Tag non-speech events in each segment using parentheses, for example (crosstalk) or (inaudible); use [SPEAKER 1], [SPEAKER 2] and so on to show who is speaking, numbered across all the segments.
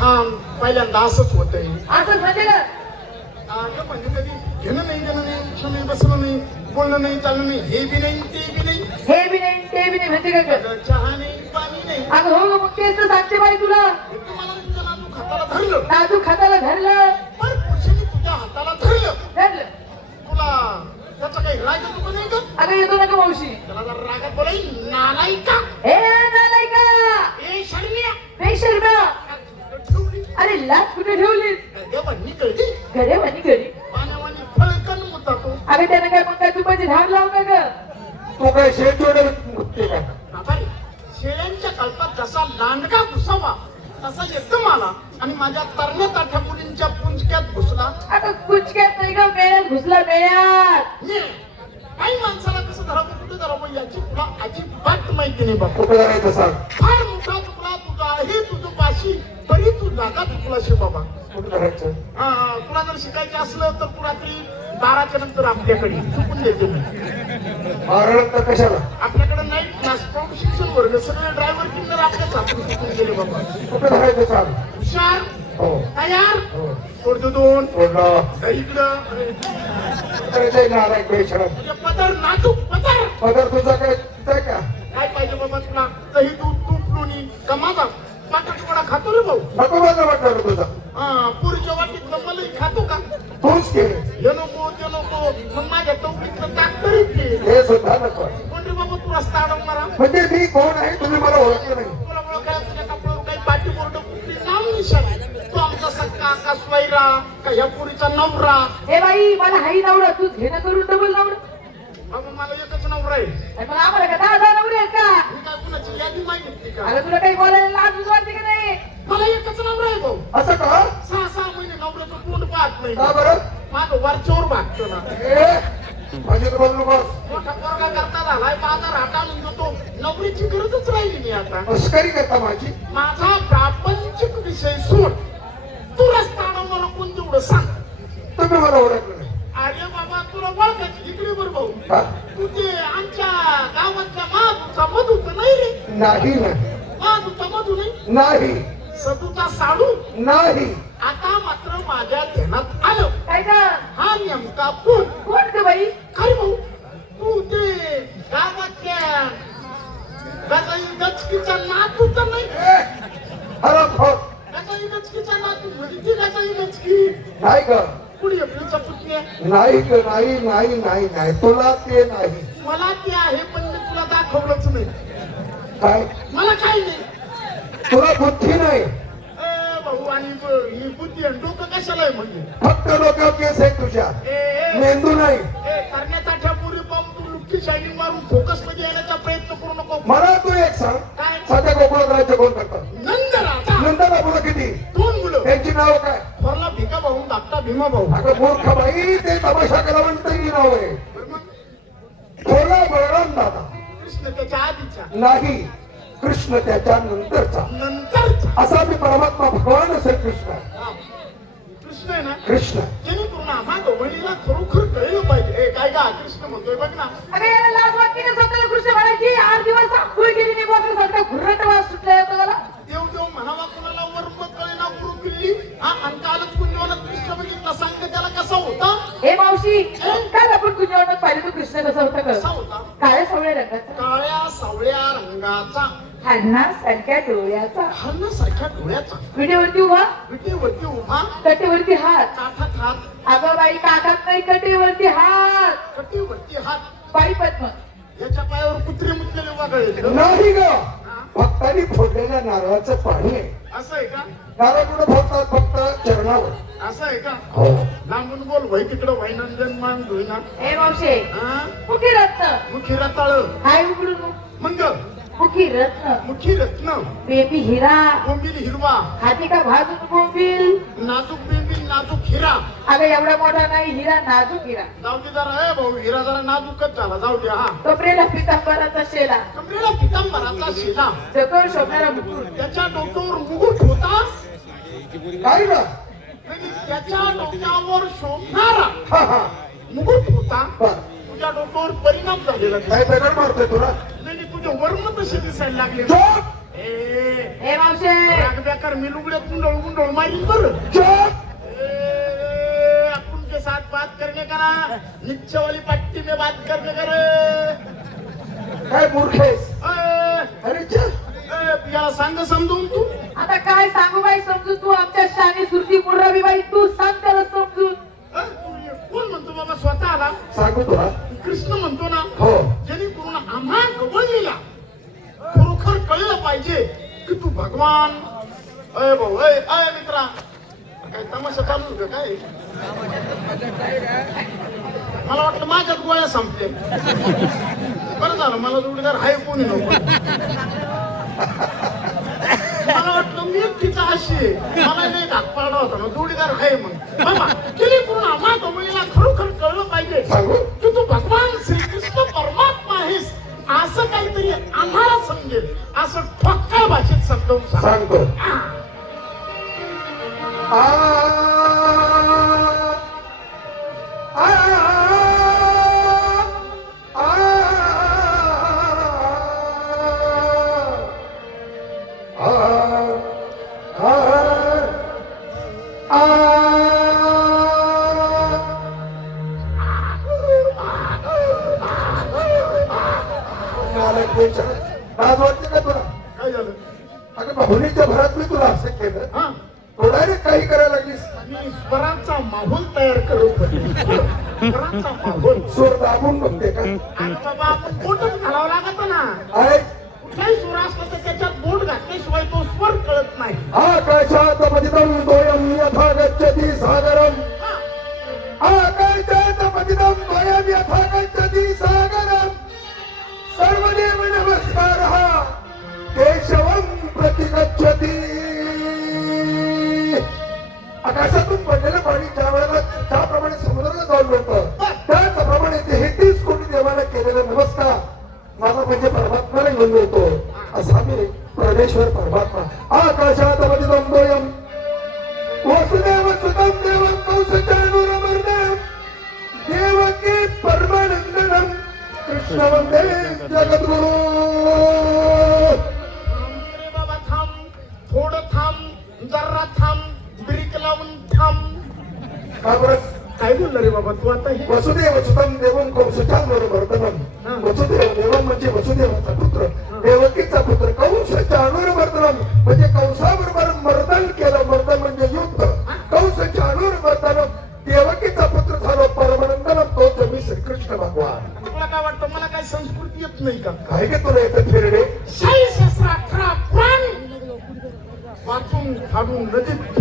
[SPEAKER 1] थांब पहिल्यांदा असंच होतंय.
[SPEAKER 2] असं का?
[SPEAKER 1] अगं म्हणजे कधी घेणं नाही देणं नाही उठणं नाही बसणं नाही बोलणं नाही चालणं नाही हे बी नाही ते बी नाही.
[SPEAKER 2] हे बी नाही ते बी नाही म्हणजे काय
[SPEAKER 1] अगं, चहा नाही पाणी नाही.
[SPEAKER 2] अगं हो मग तेच तर सांगते बाई तुला.
[SPEAKER 1] तुम्हाला तुझ्या हाताला धरलं.
[SPEAKER 2] नाजूक खाताला धरलं.
[SPEAKER 1] पण पुरुषांनी तुझ्या हाताला धरलं.
[SPEAKER 2] धरलं.
[SPEAKER 1] तुला त्याचा काही राग येतो नाही का
[SPEAKER 2] अगं येतो ना का मावशी.
[SPEAKER 1] त्याला जर रागात बोलाय नालाई का
[SPEAKER 2] काय
[SPEAKER 3] जोडे मुक्ती
[SPEAKER 1] शेळ्यांच्या कल्पात जसा लांडगा घुसावा तसा एकदम आला आणि माझ्या तरण्या ताठ्या मुलींच्या पुंजक्यात घुसला.
[SPEAKER 2] अगं कुचक्यात नाही का मेळ्यात घुसला मेळ्यात
[SPEAKER 1] ये. काही माणसाला कसं धरावं कुठे धरावं याची तुला अजिबात माहिती नाही बाबा.
[SPEAKER 3] कुठं सांग?
[SPEAKER 1] फार जागा चुकला शे बाबा? हा, तुला जर शिकायचं असलं तर तू रात्री बाराच्या नंतर आपल्याकडे चुकून देते मी.
[SPEAKER 3] तर कशाला?
[SPEAKER 1] आपल्याकडे नाईट क्लास प्रौढ शिक्षण वर्ग सगळे ड्रायव्हर किंवा आपल्या छात्र शिकून गेले बाबा?
[SPEAKER 3] कुठं करायचं सांग
[SPEAKER 1] हुशार
[SPEAKER 3] हो.
[SPEAKER 1] तयार
[SPEAKER 3] हो.
[SPEAKER 1] सोडतो दोन.
[SPEAKER 3] सोडलं.
[SPEAKER 1] इकडं तुझे पदर नाजूक पदर.
[SPEAKER 3] पदर तुझा
[SPEAKER 1] नवरा.
[SPEAKER 2] हे बाई मला हाई नवरा तूच घेणं करून डबल नवरा.
[SPEAKER 1] मला एकच नवरा आहे.
[SPEAKER 2] आणि मग आम्हाला का दहा दहा नवरे आहेत का?
[SPEAKER 1] मी काय कुणाची यादी मागितली का?
[SPEAKER 2] अगं तुला काही बोलायला लाज वाटते का नाही?
[SPEAKER 1] मला एकच नवरा आहे भाऊ.
[SPEAKER 3] असं का?
[SPEAKER 1] सहा सहा महिने नवऱ्याचं तोंड पाहत नाही.
[SPEAKER 3] का बरं?
[SPEAKER 1] माझं वरच्यावर भागतो ना.
[SPEAKER 3] ए माझे तर बोललो बस
[SPEAKER 1] मोठा पोरगा करता झालाय माझा राटा म्हणून देतो. नवरीची गरजच राहिली नाही आता.
[SPEAKER 3] मस्करी करता माझी.
[SPEAKER 1] माझा प्रापंचिक विषय सोड. तू रस्ता अडवणारा कोण तेवढं सांग?
[SPEAKER 3] तुम्ही मला ओळखलं
[SPEAKER 1] अरे बाबा तुला ओळखायची इकडे बर भाऊ
[SPEAKER 3] हा?
[SPEAKER 1] तू ते आमच्या गावातल्या महादूचा मधू तर नाही रे?
[SPEAKER 3] नाही नाही.
[SPEAKER 1] महादूचा मधू नाही?
[SPEAKER 3] नाही.
[SPEAKER 1] सदूचा साडू?
[SPEAKER 3] नाही.
[SPEAKER 1] आता मात्र माझ्या ध्यानात आलं.
[SPEAKER 2] काय का
[SPEAKER 1] हा नेमका कोण?
[SPEAKER 2] कोण ग बाई?
[SPEAKER 1] काय भाऊ. तू ते गावातल्या गजाई गचकीचा नातू तर नाही?
[SPEAKER 3] ए, हो
[SPEAKER 1] गजाई गचकीचा नातू म्हणजे ती गजाई गचकी
[SPEAKER 3] नाही ग.
[SPEAKER 1] आपलीचा पुतणी आहे?
[SPEAKER 3] नाही ग नाही नाही नाही नाही. तुला ते नाही.
[SPEAKER 1] मला ते आहे पण मी तुला दाखवलंच नाही.
[SPEAKER 3] काय?
[SPEAKER 1] मला काही नाही.
[SPEAKER 3] तुला बुद्धी नाही.
[SPEAKER 1] ए, भाऊ आणि ब- ही बुद्धी आणि डोकं कशाला आहे म्हणजे?
[SPEAKER 3] फक्त डोक्यावर केस आहे तुझ्या.
[SPEAKER 1] ए, ए,
[SPEAKER 3] मेंदू नाही.
[SPEAKER 1] ए, करण्याचा पुरी बॉम्ब तू लुक्की शायनिंग मारून फोकसमध्ये येण्याचा प्रयत्न करू नको.
[SPEAKER 3] मला तू एक सांग.
[SPEAKER 1] काय?
[SPEAKER 3] सध्या कोकणात राज्य कोण करतात
[SPEAKER 1] नंद राजा
[SPEAKER 3] नंतर किती? त्यांची नाव काय?
[SPEAKER 1] थोरला भिका भाऊ धाकटा भीमा भाऊ.
[SPEAKER 3] अगं मूर्ख बाई ते तमाशा कलावंतांची नाव आहे. बळराम दादा.
[SPEAKER 1] कृष्ण त्याच्या आधीचा
[SPEAKER 3] नाही कृष्ण त्याच्या नंतरचा.
[SPEAKER 1] नंतरचा.
[SPEAKER 3] असा मी परमात्मा भगवान असेल कृष्ण.
[SPEAKER 1] कृष्ण आहे ना?
[SPEAKER 3] कृष्ण
[SPEAKER 1] आम्हा गवळीला खरोखर कळलं पाहिजे. ए काय का कृष्ण म्हणतोय बघ ना.
[SPEAKER 2] अगं याला लाज वाटते स्वतःला कृष्ण म्हणायची? आठ दिवस आंघोळ केली नाही बोकड सारखा घुर्रट वास सुटला
[SPEAKER 1] कसा होता
[SPEAKER 2] कसा काळ्या सावळ्या रंगाचा.
[SPEAKER 1] काळ्या सावळ्या रंगाचा.
[SPEAKER 2] हरणा सारख्या डोळ्याचा.
[SPEAKER 1] हरणासारख्या डोळ्याचा.
[SPEAKER 2] विटेवरती उभा.
[SPEAKER 1] विटेवरती उभा.
[SPEAKER 2] कटेवरती हात.
[SPEAKER 1] काठात हात.
[SPEAKER 2] अगं बाई काकात नाही कटेवरती हात.
[SPEAKER 1] कटीवरती हात.
[SPEAKER 2] बाई पद्म.
[SPEAKER 1] याच्या पायावर कुत्रे मुतलेले वागळे
[SPEAKER 3] नाही ग. भक्तांनी फोडलेल्या नारळाचं पाणी आहे.
[SPEAKER 1] असं आहे का?
[SPEAKER 3] नारळ कुठं फोडतात फक्त चरणावर.
[SPEAKER 1] असं आहे का?
[SPEAKER 3] हो.
[SPEAKER 1] लांबून बोल भाई तिकडं वैनंदन मान धुईना.
[SPEAKER 2] हे मावशे
[SPEAKER 1] हा?
[SPEAKER 2] मुखी रत्न.
[SPEAKER 1] मुखी रताळ. मंग.
[SPEAKER 2] मुखी रत्न.
[SPEAKER 1] मुखी रत्न.
[SPEAKER 2] बेबी हिरा.
[SPEAKER 1] हिरवा.
[SPEAKER 2] हाती का भाजून बोंबील
[SPEAKER 1] नाजूक बिंबील नाजूक हिरा.
[SPEAKER 2] अगं एवढा मोठा नाही हिरा नाजूक हिरा.
[SPEAKER 1] जाऊ दे जरा ए भाऊ हिरा जरा नाजूकच झाला जाऊ दे हा.
[SPEAKER 2] कपडेला पितांबराचा शेला.
[SPEAKER 1] कमरेला पितांबराचा शिला.
[SPEAKER 2] जगळ शोभणारा मुकुट.
[SPEAKER 1] त्याच्या डोक्यावर मुकुट होता?
[SPEAKER 3] काय ना.
[SPEAKER 1] आणि त्याच्या डोक्यावर शोभणारा
[SPEAKER 3] हा हा.
[SPEAKER 1] मुकुट होता?
[SPEAKER 3] बर
[SPEAKER 1] तुझ्या डोक्यावर परिणाम झालेला.
[SPEAKER 3] काय दगड मारतोय तुला.
[SPEAKER 1] नाही नाही, तुझे वर्ण तसे दिसायला लागले.
[SPEAKER 3] चोप!
[SPEAKER 1] ए
[SPEAKER 2] हे मावशे!
[SPEAKER 1] राग बेकार मी लुगड्यात गुंडळ गुंडळ मारीन बरं.
[SPEAKER 3] चुप!
[SPEAKER 1] के साथ बात करने का ना नीचे वाली पट्टी में बात करने का रे
[SPEAKER 3] काय मूर्खेस अरे चल
[SPEAKER 1] याला सांग समजून तू
[SPEAKER 2] आता काय सांगू बाई समजून तू आमच्या शाने सुरती मुर्राबी बाई तू सांग त्याला समजून
[SPEAKER 1] अ, कोण म्हणतो बाबा स्वतःला
[SPEAKER 3] सांगू तुला
[SPEAKER 1] कृष्ण म्हणतो ना
[SPEAKER 3] हो
[SPEAKER 1] जेणेकरून आम्हा गवळलेला खरोखर कळलं पाहिजे की तू भगवान अय भाऊ अय अय मित्रा काय तमाशा चालू का काय? मला वाटलं माझ्यात गोळ्या संपले बरं झालं मला जोडीदार हाय कोणी नको मला वाटलं मी एकटीचा अशी आहे. मला नाही धाक पाडा होता ना जोडीदार आहे मग बाबा केली पूर्ण आम्हा गवळीला खरोखर कळलं पाहिजे की तू भगवान श्रीकृष्ण परमात्मा आहेस असं काहीतरी आम्हाला समजेल असं ठोक्या भाषेत समजावून सांग.
[SPEAKER 3] सांगतो.
[SPEAKER 1] Ah.
[SPEAKER 3] सूर दाबून बघते का
[SPEAKER 1] अरे. बाबा आपण बोटच घालावं लागत ना
[SPEAKER 3] अरे
[SPEAKER 1] कुठलाही सूर असला तर त्याच्यात बोट घातल्याशिवाय तो स्वर कळत नाही.
[SPEAKER 3] आकाशात पतितं द्वयं यथा गच्छति सागरम्. आकाशात पतितं द्वयं यथा गच्छति सागरम्. सर्वदेव नमस्कारः केशवं प्रति गच्छति आकाशातून पडलेलं पाणी ज्या वेळेला जाऊन मिळतं त्याचप्रमाणे ते हे तीस कोटी देवाला केलेला नमस्कार मला म्हणजे परमात्म्याला घेऊन मिळतो असा मी परमेश्वर परमात्मा. आकाशात द्वयं वसुदेव सुतं देवं कौसचाणूरमर्दनं देवकी परमानन्दनं कृष्णवन्दे जगद्गुरु.
[SPEAKER 1] थांब रे बाबा थांब थोडं थांब जरा थांब ब्रेक लावून थांब.
[SPEAKER 3] का बरं?
[SPEAKER 1] काय बोलला रे बाबा? तू आता हे
[SPEAKER 3] वसुदेव सुतं देवं कौसचाणूरमर्दनं वसुदेव देवं म्हणजे वसुदेवाचा पुत्र. देवकीचा पुत्र कंस चाणूरमर्दनं म्हणजे कंसाबरोबर मर्दन केलं. मर्दन म्हणजे युद्ध. कंस चाणूरमर्दनं देवकीचा पुत्र झालो परमानंदनं तोच मी श्रीकृष्ण भगवान.
[SPEAKER 1] तुला काय वाटतं? मला काय संस्कृती येत नाही का?
[SPEAKER 3] काय गे तुला येतं फिरणे?
[SPEAKER 1] शाही शास्त्र अठरा पुराण वाचून फाडून नदीत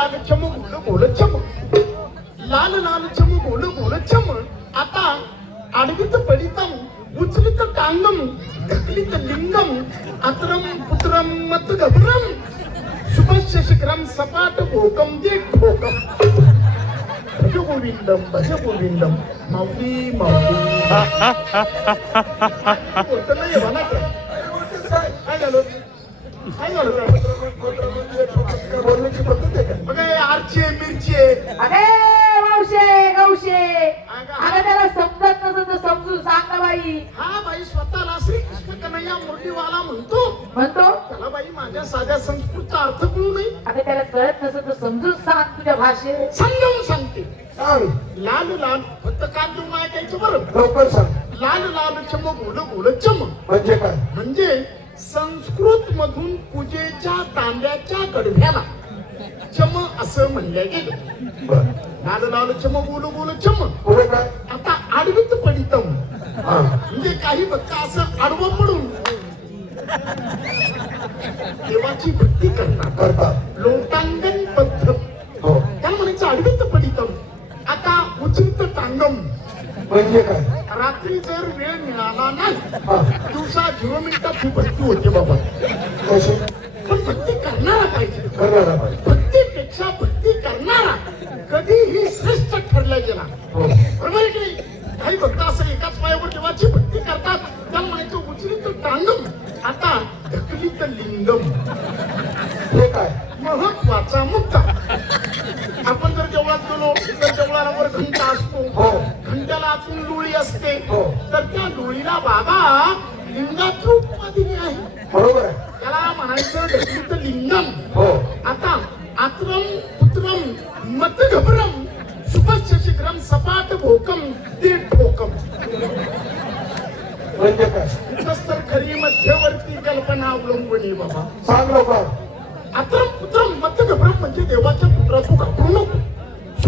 [SPEAKER 1] लाल चम गोल गोल चम. लाल लाल चम गोल गोल चम. आता आडवीत पडितम उचलित टांगम ढकलित लिंगम अत्रम पुत्रम मत गभरम शुभस्य शिखरम सपाट भोकम दे ठोकम भज गोविंदम भज गोविंदम माऊली माऊली बोलतं नाही म्हणा काय झालं? काय झालं?
[SPEAKER 2] सांग तुझ्या भाषेत
[SPEAKER 1] समजावून सांगते.
[SPEAKER 3] सांग.
[SPEAKER 1] लाल लाल फक्त कान देऊन ऐकायचं बरं.
[SPEAKER 3] लवकर सांग.
[SPEAKER 1] लाल लाल चम गोल गोल चम
[SPEAKER 3] म्हणजे काय?
[SPEAKER 1] म्हणजे संस्कृत मधून पूजेच्या तांब्याच्या गडव्याला चम असं म्हणलं गेलं.
[SPEAKER 3] बर.
[SPEAKER 1] लाल लाल चम गोल गोल चम
[SPEAKER 3] पुढे काय?
[SPEAKER 1] आता आडवीत पडितम.
[SPEAKER 3] हा.
[SPEAKER 1] म्हणजे काही भक्त असं आडवं पडून. देवाची भक्ती करतात.
[SPEAKER 3] करतात.
[SPEAKER 1] लोटांगण पद्धत आडवीत पडितम आता उचित टांगम
[SPEAKER 3] म्हणजे काय?
[SPEAKER 1] रात्री जर वेळ मिळाला नाही दिवसा झिरो मिनिटात ही भक्ती होते बाबा.
[SPEAKER 3] कशी?
[SPEAKER 1] पण भक्ती करणारा पाहिजे.
[SPEAKER 3] करणारा पाहिजे.
[SPEAKER 1] भक्तीपेक्षा भक्ती करणारा कधीही श्रेष्ठ ठरला गेला.
[SPEAKER 3] हो.
[SPEAKER 1] बरोबर आहे की नाही? काही भक्त असं एकाच पायावर देवाची भक्ती करतात त्याला म्हणायचं उचलित टांगम आता ढकलित लिंगम.
[SPEAKER 3] हे काय?
[SPEAKER 1] महत्त्वाचा मुद्दा आपण जर देवळात गेलो देवळावर घंटा असतो.
[SPEAKER 3] हो.
[SPEAKER 1] घंट्याला आतून डोळी असते.
[SPEAKER 3] हो.
[SPEAKER 1] तर त्या डोळीला बाबा लिंगात उपाधिनी आहे.
[SPEAKER 3] बरोबर
[SPEAKER 1] त्याला म्हणायचं लिंगम.
[SPEAKER 3] हो.
[SPEAKER 1] आता आत्रम पुत्रम मत घबरम सुपच्छ शिखरम सपाट भोकम ते ठोकम
[SPEAKER 3] म्हणजे
[SPEAKER 1] तर खरी मध्यवर्ती कल्पना अवलंबून बाबा.
[SPEAKER 3] सांग लवकर.
[SPEAKER 1] आत्रम पुत्रम मत घबरम म्हणजे देवाच्या पुत्रा तू घाबरू नको.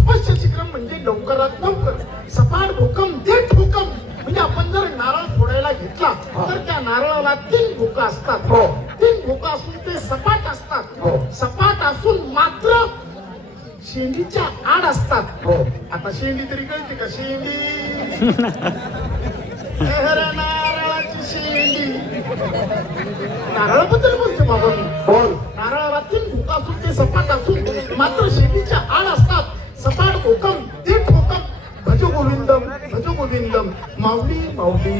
[SPEAKER 1] सुपच्छ शिखरम म्हणजे लवकरात लवकर सपाट भोकम ते ठोकम म्हणजे आपण जर नारळ फोडायला घेतला तर त्या नारळाला तीन भोका असतात.
[SPEAKER 3] हो.
[SPEAKER 1] तीन भोका असून ते सपाट असतात.
[SPEAKER 3] हो.
[SPEAKER 1] सपाट असून मात्र शेंडीच्या आड असतात.
[SPEAKER 3] हो.
[SPEAKER 1] आता शेंडी तरी कळते का? शेंडी. (laughs) माऊली माऊली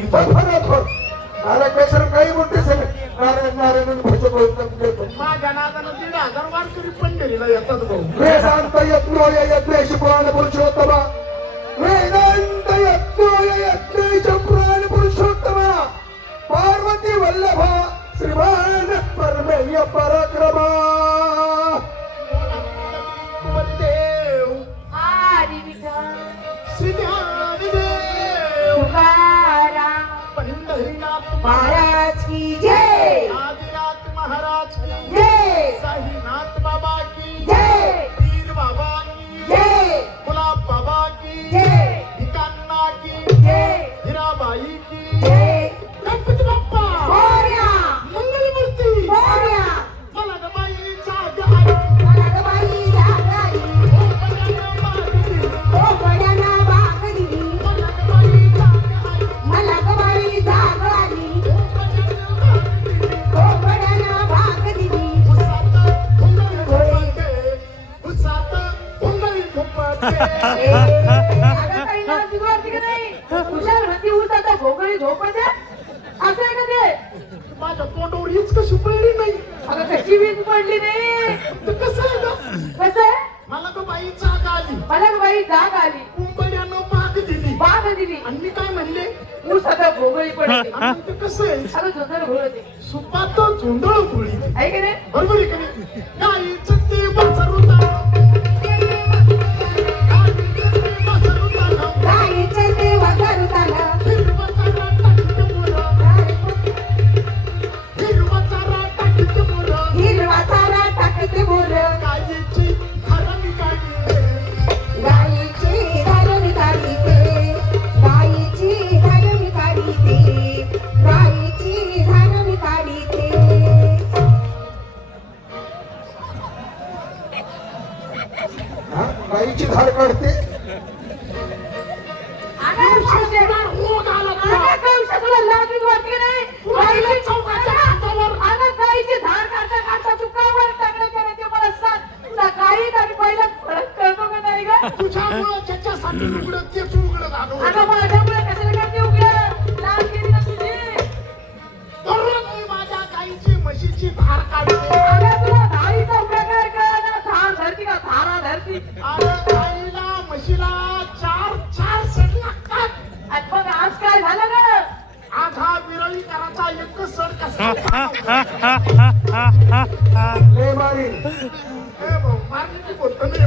[SPEAKER 3] नारायण बेसर काही म्हणते सगळे नारायण नारायण भज गोविंदम देतो.
[SPEAKER 1] माझ्या नादानं दीड हजार वारकरी पंढरीला येतात भाऊ
[SPEAKER 3] वेदांत यज्ञोय यज्ञेश पुराण पुरुषोत्तमा. वेदांत यज्ञोय यज्ञेश पुराण पुरुषोत्तमा. पार्वती वल्लभा श्रीमान परमेय पराक्रमा.
[SPEAKER 1] कशी पडली नाही?
[SPEAKER 2] अगं कशी वीज पडली नाही
[SPEAKER 1] ते कसं?
[SPEAKER 2] कसं आहे?
[SPEAKER 1] मला तर बाई जाग आली.
[SPEAKER 2] मला बाई जाग आली.
[SPEAKER 1] कुंबड्यानं बाग दिली.
[SPEAKER 2] बाग दिली.
[SPEAKER 1] आणि मी काय म्हणले?
[SPEAKER 2] ऊस आता भोगळी पडली.
[SPEAKER 1] आणि ते कसं आहे?
[SPEAKER 2] अगं झोंधळ घोळते
[SPEAKER 1] सुपात झुंदळ गुळी
[SPEAKER 2] आहे का नाही?
[SPEAKER 1] बरोबर आहे का नाही? गाईचं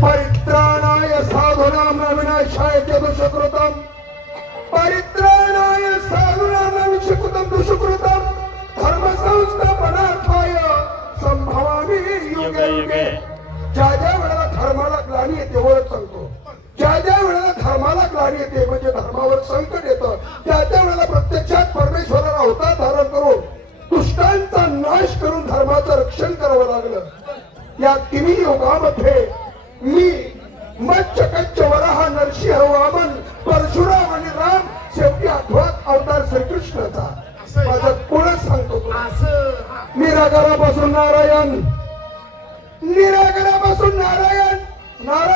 [SPEAKER 3] परित्राणाय साधूनां विनाशाय दुष्कृतम्। परित्राणाय साधूनां विषकृतं दुष्कृतं धर्म संस्थापनार्थाय संभवामि युगे युगे ज्या ज्या वेळेला धर्माला ग्लानी येते ओळख सांगतो। ज्या ज्या वेळेला धर्माला ग्लानी येते म्हणजे धर्मावर संकट येतं त्या त्या वेळेला प्रत्यक्षात परमेश्वराला करून नाश करून धर्माचं रक्षण करावं लागलं. या तिन्ही युगामध्ये मी मच्छकच्च वराह नरसिंह वामन परशुराम आणि राम शेवटी आठवत अवतार श्रीकृष्णाचा. माझं कुणच सांगतो
[SPEAKER 1] हा.
[SPEAKER 3] निराकारापासून नारायण. निराकारापासून नारायण. नारायण